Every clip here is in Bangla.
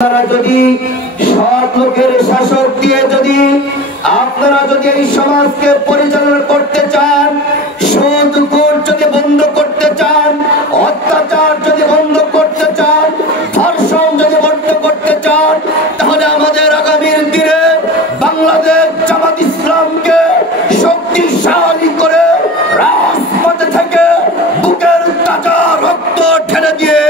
আপনারা যদি সৎ লোকের শাসক দিয়ে যদি আপনারা যদি এই সমাজকে পরিচালনা করতে চান, সুদ ঘুষ যদি বন্ধ করতে চান, অত্যাচার যদি বন্ধ করতে চান, ধর্ষণ যদি বন্ধ করতে চান, তাহলে আমাদের আগামীর দিনে বাংলাদেশ জামাত ইসলামকে শক্তিশালী করে রাজপথে থেকে বুকের তাজা রক্ত ঢেলে দিয়ে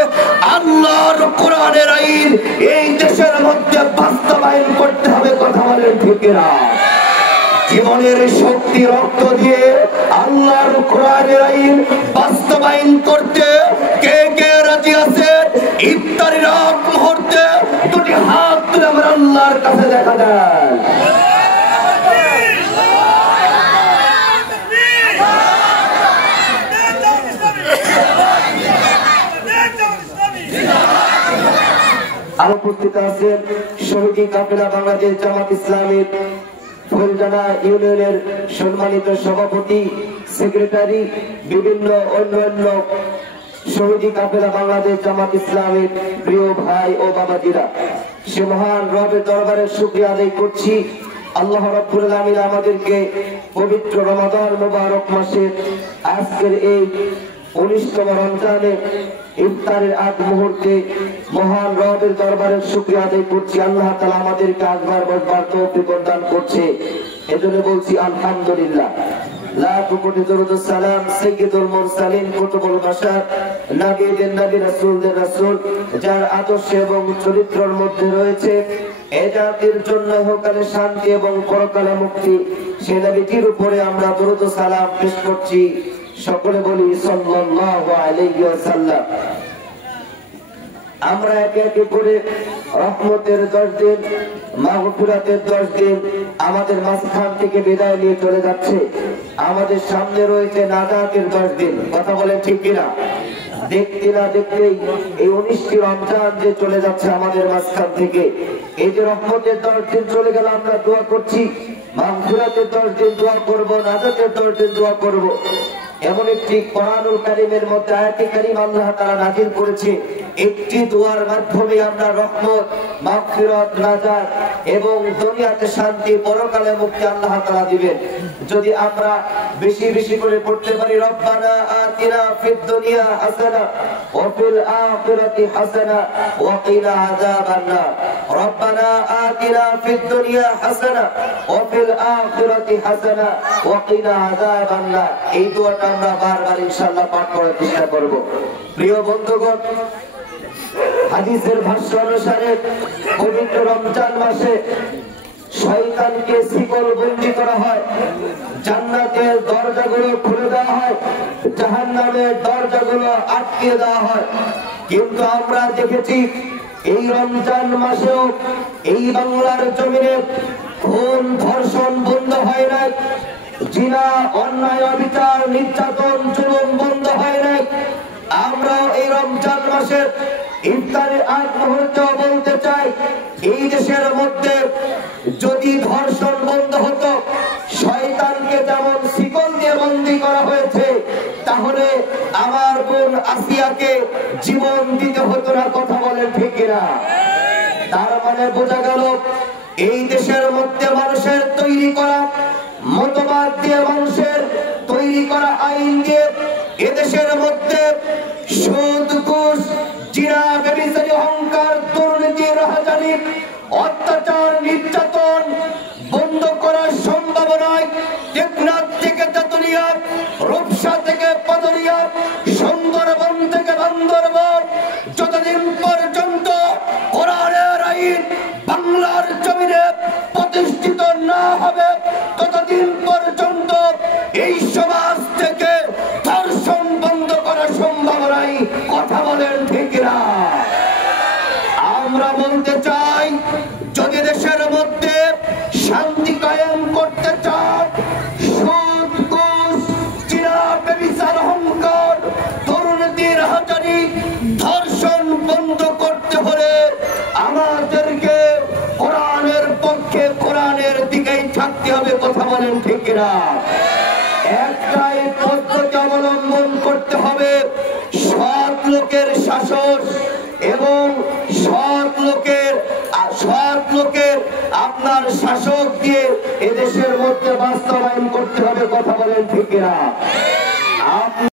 আল্লাহর কোরআনের আইন এই দেশের মধ্যে বাস্তবায়ন করতে হবে। কথা বলেন ঠিক না? জীবনের শক্তি রক্ত দিয়ে আল্লাহর কোরআনের আইন বাস্তবায়ন করতে কে কে রাজি আছেন? ইফতারির আগ মুহূর্তে দুটি হাত তুলে আমার আল্লাহর কাছে দেখা যায়। আর উপস্থিত আছেন শহীদ কাফেলা বাংলাদেশ জামাত ইসলামের ফুলজানা ইউনিয়নের সম্মানিত সভাপতি, সেক্রেটারি, বিভিন্ন অন্যান্য শহীদ কাফেলা বাংলাদেশ জামাত ইসলামের প্রিয় ভাই ও বাবাজিরা, সে মহান রবের দরবারে শুকরিয়া আদায় করছি। আল্লাহ রাব্বুল আলামিন আমাদেরকে পবিত্র রমাদান মুবারক মাসের আজকের এই 19তম রমজানে ইফতারের আগ মুহূর্তে মহান রবের দরবারে শুকরিয়া আদায় করছি। আল্লাহ তাআলা আমাদেরকে আসবার বসবার তৌফিক প্রদান করছে, এজন্য বলছি আলহামদুলিল্লাহ। লাখো কোটি দরুদ ও সালাম সাইয়্যিদুল মুরসালিন কুতুবুল বাশার নবীদের নবী রাসূলদের রাসূল, যার আদর্শ এবং চরিত্রের মধ্যে রয়েছে এ জাতির জন্য ইহকালে শান্তি এবং পরকালে মুক্তি, সে নবীর উপরে আমরা দরুদ ও সালাম পেশ করছি। সকলে বলি সাল্লাল্লাহু আলাইহি ওয়াসাল্লাম। আমরা একে একে করে রহমতের 10 দিন, মাগফিরাতের 10 দিন আমাদের মাঝখান থেকে বিদায় নিয়ে চলে যাচ্ছে। আমাদের সামনে রয়েছে নাজাতের 10 দিন। কথা বলেন ঠিক কিনা? দেখতে না দেখতেই এই 19টি রমজান যে চলে যাচ্ছে আমাদের মাঝখান থেকে, এই যে রহমতের 10 দিন চলে গেল, আমরা দোয়া করছি মাগফিরাতের 10 দিন দোয়া করব, নাজাতের 10 দিন দোয়া করব। এমন একটি কোরআনুল কারীমের মধ্যে আয়াতে কারীম আল্লাহ তাআলা নাযিল করেছে, একটি দোয়ার মাধ্যমে আমরা রহমত, মাগফিরাত, নাজাত এবং দুনিয়াতে শান্তি, পরকালে মুক্তি আল্লাহ তাআলা দিবেন। যদি আমরা বেশি বেশি করে পড়তে পারি রব্বানা আতিনা ফিদ দুনিয়া হাসানা ওয়া ফিল আখিরাতি হাসানা ওয়া কিনা আযাবান নার, রব্বানা আতিনা ফিদ দুনিয়া হাসানা ওয়া ফিল আখিরাতি হাসানা ওয়া কিনা আযাবান নার। এই দোয়াটা আমরা বারবার ইনশাআল্লাহ পাঠ করার চেষ্টা করব। প্রিয় বন্ধুগণ, হাদিসের ভাষ্য অনুসারে পবিত্র রমজান মাসে শয়তানকে শিকল বন্দী করা হয়, জান্নাতের দরজাগুলো খুলে দেওয়া হয়, জাহান্নামের দরজাগুলো আটকে দেওয়া হয়। কিন্তু আমরা দেখেছি এই রমজান মাসেও এই বাংলার জমিনে খুন ধর্ষণ বন্ধ হয় নাই, জিনা, অন্যায়, অবিচার, নির্যাতন, জুলুম বন্ধ হয় নাই। আমরা এই রমজান মাসের ইফতারের আগ মুহূর্তে বলতে চাই, এই দেশের মধ্যে যদি ধর্ষণ বন্ধ হতো, শয়তানকে যেমন শিকল দিয়ে বন্দী করা হয়েছে, তাহলে আমার বোন আসিয়াকে জীবন দিতে হতো না। কথা বলেন ঠিক কিনা? তার মানে বোঝা গেল এই দেশের মধ্যে মানুষের তৈরি করা মতবাদ দিয়ে, মানুষের তৈরি করা আইন দিয়ে এদেশের মধ্যে সুদ, ঘুষ, জিনা, ব্যভিচারী, অহংকার, দুর্নীতি, রাহাজানি, অত্যাচার, নির্যাতন বন্ধ করা সম্ভব নয়। টেকনাফ থেকে তেতুলিয়া, রূপসা থেকে পাদুরিয়া, সুন্দরবন থেকে বান্দরবান, যতদিন পর্যন্ত কোরআনের আইন বাংলার জমিনে প্রতিষ্ঠিত না হবে, ততদিন পর্যন্ত এই সমাজ থেকে ধর্ষণ বন্ধ করা সম্ভব নয়। কথা বলেন ঠিক না? আমরা বলতে চাই, যদি দেশের মধ্যে শান্তি কায়েম করতে চান, সুদ, ঘুষ, জিনা, ব্যভিচার, অহংকার, দুর্নীতি, রাহাজানি, ধর্ষণ বন্ধ করতে হলে আমাদেরকে কোরআনের পক্ষে, কোরআনের দিকেই থাকতে হবে। কথা বলেন ঠিক না? একটাই পদ্ধতি অবলম্বন করতে হবে, সৎ লোকের শাসন এবং সৎ লোকের সৎ লোকের আপনার শাসক দিয়ে এদেশের মধ্যে বাস্তবায়ন করতে হবে। কথা বলেন ঠিক কিনা?